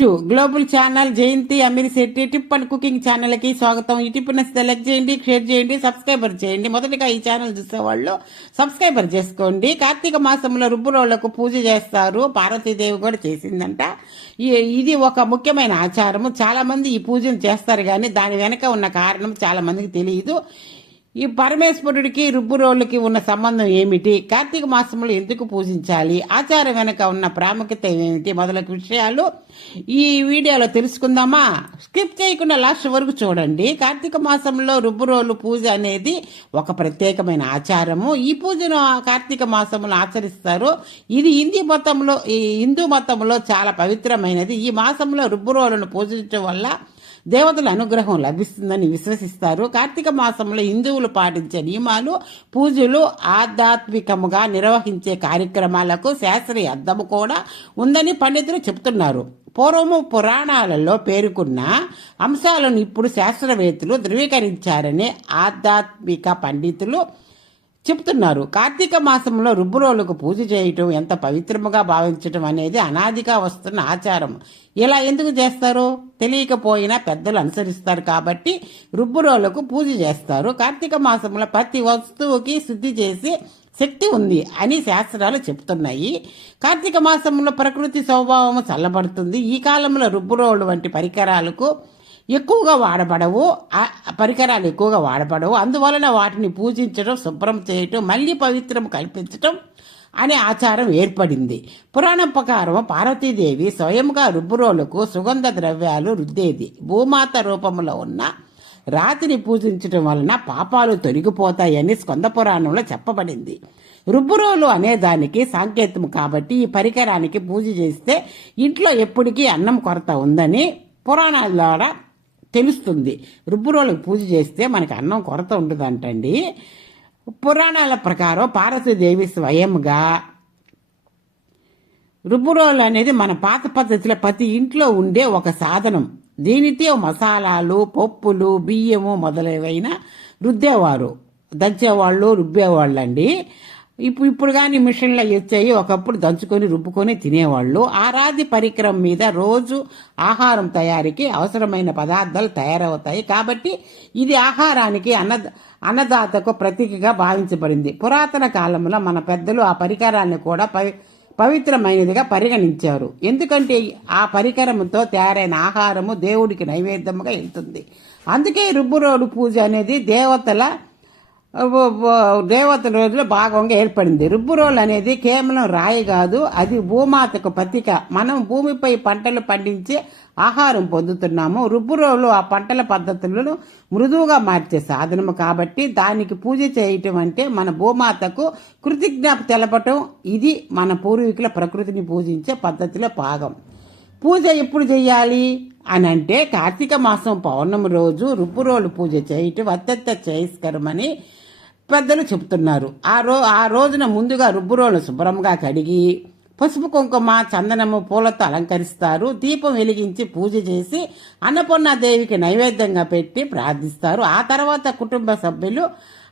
To global channel Jayanti Ameer Shetty tip and cooking ఛానల్కి స్వాగతం. ఈ టిప్ నచ్చితే చేయండి షేర్ చేయండి సబ్స్క్రైబర్ చేయండి. మొదటిగా ఈ ఛానల్ చూసేవాళ్ళు సబ్స్క్రైబర్ చేసుకోండి. కార్తీక మాసంలో రుబ్బురోళ్ళకు పూజ చేస్తారు. పార్వతీదేవి కూడా చేసిందంట. ఈ- ఇది ఒక ముఖ్యమైన ఆచారము. చాలా మంది ఈ పూజను చేస్తారు కానీ దాని వెనక ఉన్న కారణం చాలా మందికి తెలియదు. ఈ పరమేశ్వరుడికి రుబ్బురోళ్ళకి ఉన్న సంబంధం ఏమిటి? కార్తీక మాసంలో ఎందుకు పూజించాలి? ఆచారం వెనక ఉన్న ప్రాముఖ్యత ఏమిటి? మొదలగు విషయాలు ఈ వీడియోలో తెలుసుకుందామా? స్కిప్ చేయకుండా లాస్ట్ వరకు చూడండి. కార్తీక మాసంలో రుబ్బురోలు పూజ అనేది ఒక ప్రత్యేకమైన ఆచారము. ఈ పూజను కార్తీక మాసంలో ఆచరిస్తారు. ఇది హిందీ మతంలో ఈ హిందూ మతంలో చాలా పవిత్రమైనది. ఈ మాసంలో రుబ్బురోలను పూజించడం వల్ల దేవతల అనుగ్రహం లభిస్తుందని విశ్వసిస్తారు. కార్తీక మాసంలో హిందువులు పాటించే నియమాలు పూజలు ఆధ్యాత్మికముగా నిర్వహించే కార్యక్రమాలకు శాస్త్రీయ అర్థము కూడా ఉందని పండితులు చెబుతున్నారు పూర్వము పురాణాలలో పేర్కొన్న అంశాలను ఇప్పుడు శాస్త్రవేత్తలు ధృవీకరించారని ఆధ్యాత్మిక పండితులు చెప్తున్నారు. కార్తీక మాసంలో రుబ్బురోలకు పూజ చేయటం ఎంత పవిత్రముగా భావించటం అనేది అనాదిగా వస్తున్న ఆచారం. ఇలా ఎందుకు చేస్తారు? తెలియకపోయినా పెద్దలు అనుసరిస్తారు కాబట్టి రుబ్బురోలకు పూజ చేస్తారు. కార్తీక మాసంలో ప్రతి వస్తువుకి శుద్ధి చేసి శక్తి ఉంది అని శాస్త్రాలు చెప్తున్నాయి. కార్తీక మాసంలో ప్రకృతి స్వభావము చల్లబడుతుంది. ఈ కాలంలో రుబ్బురోలు వంటి పరికరాలకు ఎక్కువగా వాడబడవు పరికరాలు ఎక్కువగా వాడబడవు. అందువలన వాటిని పూజించడం శుభ్రం చేయటం మళ్ళీ పవిత్రం కల్పించటం అనే ఆచారం ఏర్పడింది. పురాణం ప్రకారం పార్వతీదేవి స్వయంగా రుబ్బురోలకు సుగంధ ద్రవ్యాలు రుద్దేది. భూమాత రూపంలో ఉన్న రాతిని పూజించటం వలన పాపాలు తొలగిపోతాయని స్కంద పురాణంలో చెప్పబడింది. రుబ్బురోలు అనేదానికి సాంకేతం కాబట్టి ఈ పరికరానికి పూజ చేస్తే ఇంట్లో ఎప్పటికీ అన్నం కొరత ఉందని పురాణాల ద్వారా తెలుస్తుంది. రుబ్బురోళ్ళకి పూజ చేస్తే మనకి అన్నం కొరత ఉంటుందంటండి. పురాణాల ప్రకారం పార్వతీదేవి స్వయంగా రుబ్బురోలు అనేది మన పాత పద్ధతిలో ప్రతి ఇంట్లో ఉండే ఒక సాధనం. దీనితో మసాలాలు పప్పులు బియ్యము మొదలైన రుద్దేవారు దంచేవాళ్ళు రుబ్బేవాళ్ళు అండి ఇప్పుడు ఇప్పుడు కానీ మిషన్లు వచ్చాయి. ఒకప్పుడు దంచుకొని రుబ్బుకొని తినేవాళ్ళు. ఆరాది పరికరం మీద రోజు ఆహారం తయారీకి అవసరమైన పదార్థాలు తయారవుతాయి. కాబట్టి ఇది ఆహారానికి అన్న అన్నదాతకు ప్రతీకగా భావించబడింది. పురాతన కాలంలో మన పెద్దలు ఆ పరికరాన్ని కూడా పవి పవిత్రమైనదిగా పరిగణించారు. ఎందుకంటే ఆ పరికరంతో తయారైన ఆహారము దేవుడికి నైవేద్యముగా వెళ్తుంది. అందుకే రుబ్బురోడు పూజ అనేది దేవతల దేవతల రోజులో భాగంగా ఏర్పడింది. రుబ్బురోలు అనేది కేవలం రాయి కాదు అది భూమాతకు పత్రిక. మనం భూమిపై పంటలు పండించి ఆహారం పొందుతున్నాము. రుబ్బురోలు ఆ పంటల పద్ధతులను మృదువుగా మార్చే సాధనము కాబట్టి దానికి పూజ చేయటం అంటే మన భూమాతకు కృతజ్ఞత తెలపటం. ఇది మన పూర్వీకుల ప్రకృతిని పూజించే పద్ధతిలో భాగం. పూజ ఎప్పుడు చేయాలి అని అంటే కార్తీక మాసం పౌర్ణమి రోజు రుబ్బురోలు పూజ చేయటం అత్యంత శ్రేయస్కరమని పెద్దలు చెబుతున్నారు. ఆ రో ఆ రోజున ముందుగా రుబ్బురోలు శుభ్రంగా కడిగి పసుపు కుంకుమ చందనము పూలతో అలంకరిస్తారు. దీపం వెలిగించి పూజ చేసి అన్నపూర్ణాదేవికి నైవేద్యంగా పెట్టి ప్రార్థిస్తారు. ఆ తర్వాత కుటుంబ సభ్యులు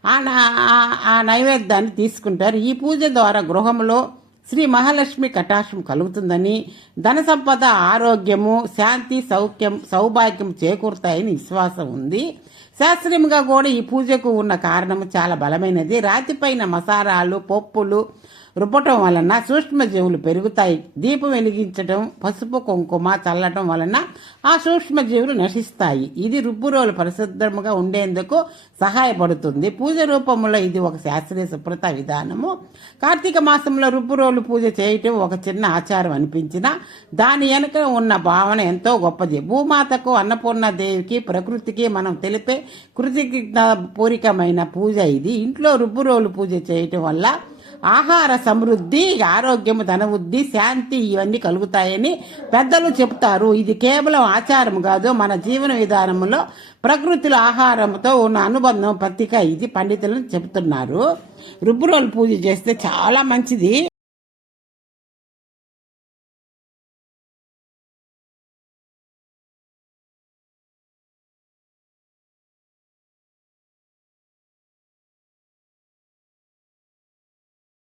ఆ నా- ఆ- నైవేద్యాన్ని తీసుకుంటారు. ఈ పూజ ద్వారా గృహంలో శ్రీ మహాలక్ష్మి కటాక్షం కలుగుతుందని ధన సంపద ఆరోగ్యము శాంతి సౌఖ్యం సౌభాగ్యం చేకూరుతాయని విశ్వాసం ఉంది. శాస్త్రీయంగా కూడా ఈ పూజకు ఉన్న కారణం చాలా బలమైనది. రాతిపైన మసాలాలు పప్పులు రుబ్బటం వలన సూక్ష్మజీవులు పెరుగుతాయి. దీపం వెలిగించడం పసుపు కుంకుమ చల్లటం వలన ఆ సూక్ష్మజీవులు నశిస్తాయి. ఇది రుబ్బురోలు పరిశుద్ధముగా ఉండేందుకు సహాయపడుతుంది. పూజ రూపంలో ఇది ఒక శాస్త్రీయ శుభ్రత విధానము. కార్తీక మాసంలో రుబ్బురోలు పూజ చేయటం ఒక చిన్న ఆచారం అనిపించినా దాని వెనుక ఉన్న భావన ఎంతో గొప్పది. భూమాతకు అన్నపూర్ణ దేవికి ప్రకృతికి మనం తెలిపే కృతజ్ఞత పూరికమైన పూజ ఇది. ఇంట్లో రుబ్బురోలు పూజ చేయటం వల్ల ఆహార సమృద్ధి ఆరోగ్యము ధనవృద్ధి శాంతి ఇవన్నీ కలుగుతాయని పెద్దలు చెప్తారు. ఇది కేవలం ఆచారం కాదు. మన జీవన విధానంలో ప్రకృతిలో ఆహారంతో ఉన్న అనుబంధం పత్రిక ఇది పండితులను చెబుతున్నారు. రుబ్బురోలు పూజ చేస్తే చాలా మంచిది.